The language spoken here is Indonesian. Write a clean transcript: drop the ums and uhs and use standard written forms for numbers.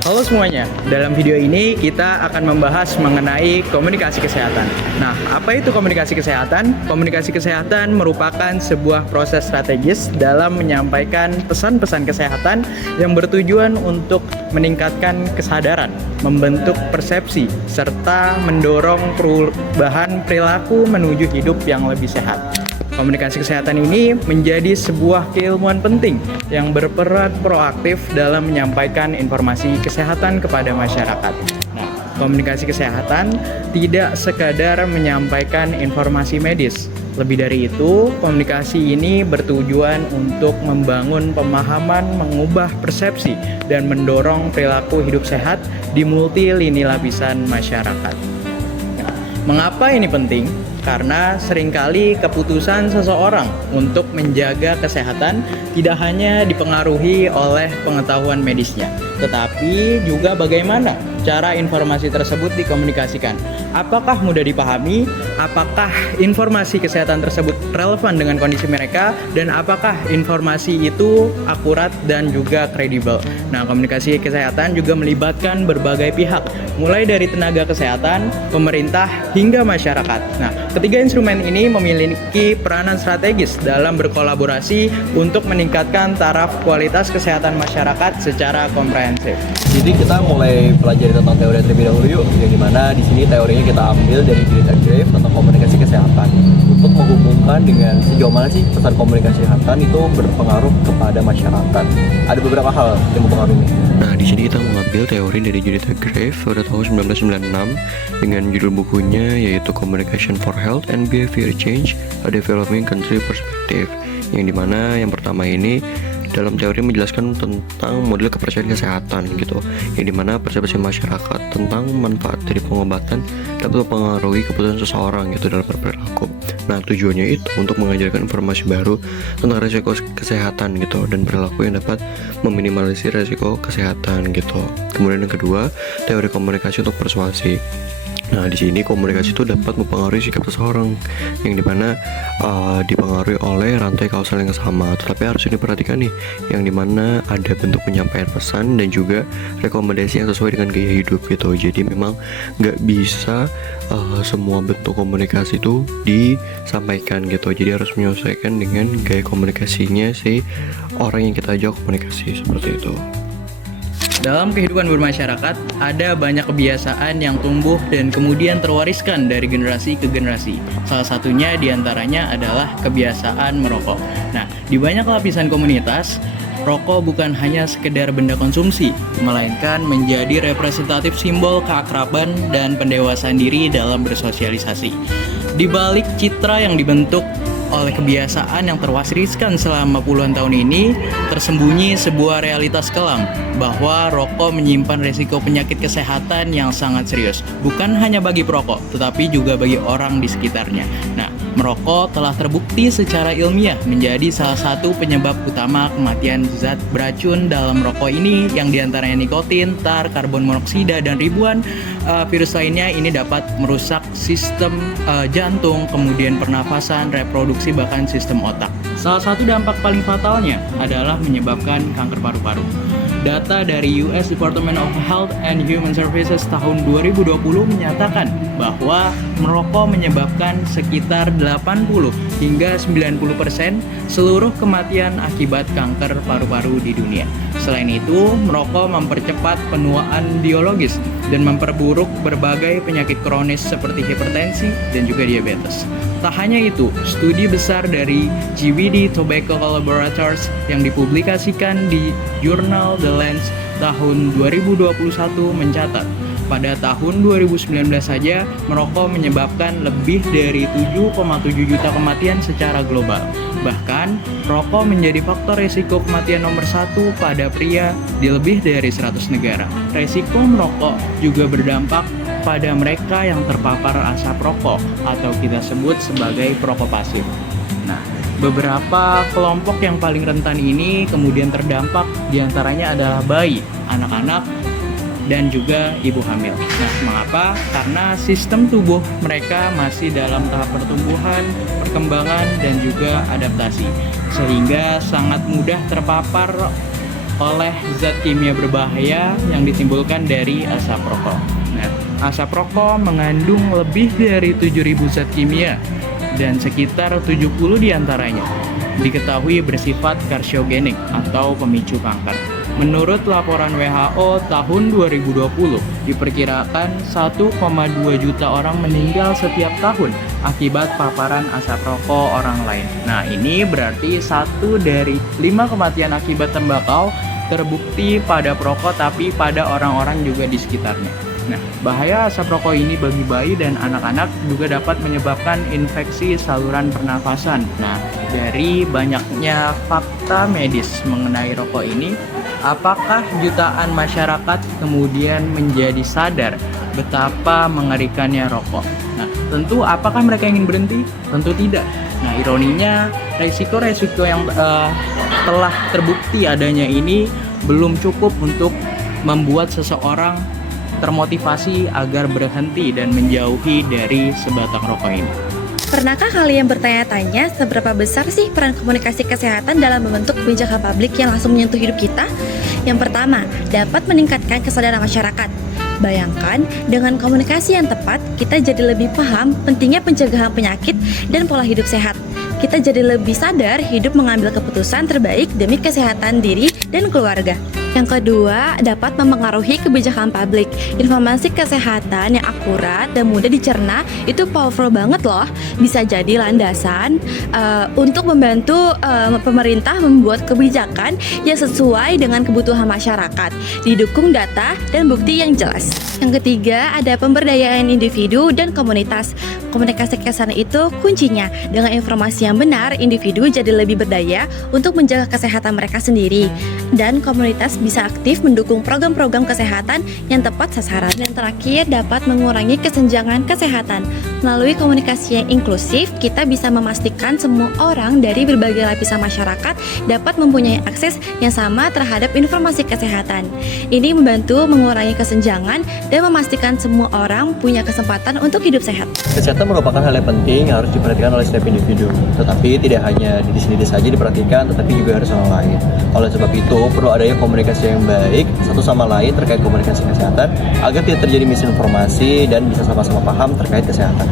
Halo semuanya, dalam video ini kita akan membahas mengenai komunikasi kesehatan. Nah, apa itu komunikasi kesehatan? Komunikasi kesehatan merupakan sebuah proses strategis dalam menyampaikan pesan-pesan kesehatan yang bertujuan untuk meningkatkan kesadaran, membentuk persepsi, serta mendorong perubahan perilaku menuju hidup yang lebih sehat. Komunikasi kesehatan ini menjadi sebuah keilmuan penting yang berperan proaktif dalam menyampaikan informasi kesehatan kepada masyarakat. Nah, komunikasi kesehatan tidak sekadar menyampaikan informasi medis. Lebih dari itu, komunikasi ini bertujuan untuk membangun pemahaman, mengubah persepsi, dan mendorong perilaku hidup sehat di multi lini lapisan masyarakat. Mengapa ini penting? Karena seringkali keputusan seseorang untuk menjaga kesehatan tidak hanya dipengaruhi oleh pengetahuan medisnya, tetapi juga bagaimana cara informasi tersebut dikomunikasikan. Apakah mudah dipahami? Apakah informasi kesehatan tersebut relevan dengan kondisi mereka? Dan apakah informasi itu akurat dan juga kredibel? Nah, komunikasi kesehatan juga melibatkan berbagai pihak, mulai dari tenaga kesehatan, pemerintah, hingga masyarakat. Nah, ketiga instrumen ini memiliki peranan strategis dalam berkolaborasi untuk meningkatkan taraf kualitas kesehatan masyarakat secara komprehensif. Jadi kita mulai pelajari tentang teori terlebih dahulu yuk, yang dimana di sini teorinya kita ambil dari Judith Grave tentang komunikasi kesehatan untuk menghubungkan dengan sejauh mana sih pesan komunikasi kesehatan itu berpengaruh kepada masyarakat. Ada beberapa hal yang mempengaruhi ini. Nah, di sini kita mengambil teori dari Judith Grave pada tahun 1996 dengan judul bukunya yaitu Communication for Health and Behavior Change: A Developing Country Perspective. Yang dimana yang pertama ini dalam teori menjelaskan tentang model kepercayaan kesehatan gitu, yang dimana persepsi masyarakat tentang manfaat dari pengobatan dapat mempengaruhi keputusan seseorang gitu dalam berperilaku. Nah, tujuannya itu untuk mengajarkan informasi baru tentang risiko kesehatan gitu dan perilaku yang dapat meminimalisir risiko kesehatan gitu. Kemudian yang kedua, teori komunikasi untuk persuasi. Nah, di sini komunikasi itu dapat mempengaruhi sikap seseorang yang dimana dipengaruhi oleh rantai kausal yang sama. Tetapi harus diperhatikan nih, yang dimana ada bentuk penyampaian pesan dan juga rekomendasi yang sesuai dengan gaya hidup gitu. Jadi memang nggak bisa semua bentuk komunikasi itu disampaikan gitu. Jadi harus menyesuaikan dengan gaya komunikasinya si orang yang kita ajak komunikasi, seperti itu. Dalam kehidupan bermasyarakat, ada banyak kebiasaan yang tumbuh dan kemudian terwariskan dari generasi ke generasi. Salah satunya diantaranya adalah kebiasaan merokok. Nah, di banyak lapisan komunitas, rokok bukan hanya sekedar benda konsumsi, melainkan menjadi representatif simbol keakraban dan pendewasaan diri dalam bersosialisasi. Di balik citra yang dibentuk oleh kebiasaan yang terwariskan selama puluhan tahun ini, tersembunyi sebuah realitas kelam bahwa rokok menyimpan risiko penyakit kesehatan yang sangat serius, bukan hanya bagi perokok, tetapi juga bagi orang di sekitarnya. Nah, merokok telah terbukti secara ilmiah menjadi salah satu penyebab utama kematian. Zat beracun dalam rokok ini yang diantaranya nikotin, tar, karbon monoksida, dan ribuan virus lainnya ini dapat merusak sistem jantung, kemudian pernafasan, reproduksi, bahkan sistem otak. Salah satu dampak paling fatalnya adalah menyebabkan kanker paru-paru. Data dari US Department of Health and Human Services tahun 2020 menyatakan bahwa merokok menyebabkan sekitar 80 hingga 90% seluruh kematian akibat kanker paru-paru di dunia. Selain itu, merokok mempercepat penuaan biologis dan memperburuk berbagai penyakit kronis seperti hipertensi dan juga diabetes. Tak hanya itu, studi besar dari GVD Tobacco Collaborators yang dipublikasikan di jurnal The Lancet tahun 2021 mencatat pada tahun 2019 saja merokok menyebabkan lebih dari 7,7 juta kematian secara global. Bahkan, rokok menjadi faktor risiko kematian nomor 1 pada pria di lebih dari 100 negara. Risiko merokok juga berdampak pada mereka yang terpapar asap rokok atau kita sebut sebagai perokok pasif. Nah, beberapa kelompok yang paling rentan ini kemudian terdampak diantaranya adalah bayi, anak-anak, dan juga ibu hamil. Nah, mengapa? Karena sistem tubuh mereka masih dalam tahap pertumbuhan, perkembangan, dan juga adaptasi, sehingga sangat mudah terpapar oleh zat kimia berbahaya yang ditimbulkan dari asap rokok. Nah, asap rokok mengandung lebih dari 7.000 zat kimia dan sekitar 70 diantaranya diketahui bersifat karsiogenik atau pemicu kanker. Menurut laporan WHO tahun 2020, diperkirakan 1,2 juta orang meninggal setiap tahun akibat paparan asap rokok orang lain. Nah, ini berarti 1 dari 5 kematian akibat tembakau terbukti pada perokok tapi pada orang-orang juga di sekitarnya. Nah, bahaya asap rokok ini bagi bayi dan anak-anak juga dapat menyebabkan infeksi saluran pernafasan. Nah, dari banyaknya fakta medis mengenai rokok ini, apakah jutaan masyarakat kemudian menjadi sadar betapa mengerikannya rokok? Nah, tentu apakah mereka ingin berhenti? Tentu tidak. Nah, ironinya resiko-resiko yang telah terbukti adanya ini belum cukup untuk membuat seseorang termotivasi agar berhenti dan menjauhi dari sebatang rokok ini. Pernahkah kalian bertanya-tanya seberapa besar sih peran komunikasi kesehatan dalam membentuk kebijakan publik yang langsung menyentuh hidup kita? Yang pertama, dapat meningkatkan kesadaran masyarakat. Bayangkan, dengan komunikasi yang tepat, kita jadi lebih paham pentingnya pencegahan penyakit dan pola hidup sehat. Kita jadi lebih sadar hidup mengambil keputusan terbaik demi kesehatan diri dan keluarga. Yang kedua, dapat mempengaruhi kebijakan publik. Informasi kesehatan yang akurat dan mudah dicerna itu powerful banget loh. Bisa jadi landasan untuk membantu pemerintah membuat kebijakan yang sesuai dengan kebutuhan masyarakat, didukung data dan bukti yang jelas. Yang ketiga, ada pemberdayaan individu dan komunitas. Komunikasi kesehatan itu kuncinya. Dengan informasi yang benar, individu jadi lebih berdaya untuk menjaga kesehatan mereka sendiri. Dan komunitas bisa aktif mendukung program-program kesehatan yang tepat sasaran. Dan terakhir, dapat mengurangi kesenjangan kesehatan. Melalui komunikasi yang inklusif, kita bisa memastikan semua orang dari berbagai lapisan masyarakat dapat mempunyai akses yang sama terhadap informasi kesehatan. Ini membantu mengurangi kesenjangan dan memastikan semua orang punya kesempatan untuk hidup sehat. Kesehatan merupakan hal yang penting yang harus diperhatikan oleh setiap individu. Tetapi tidak hanya diri sendiri saja diperhatikan, tetapi juga harus orang lain. Oleh sebab itu, perlu adanya komunikasi yang baik satu sama lain terkait komunikasi kesehatan agar tidak terjadi misinformasi dan bisa sama-sama paham terkait kesehatan.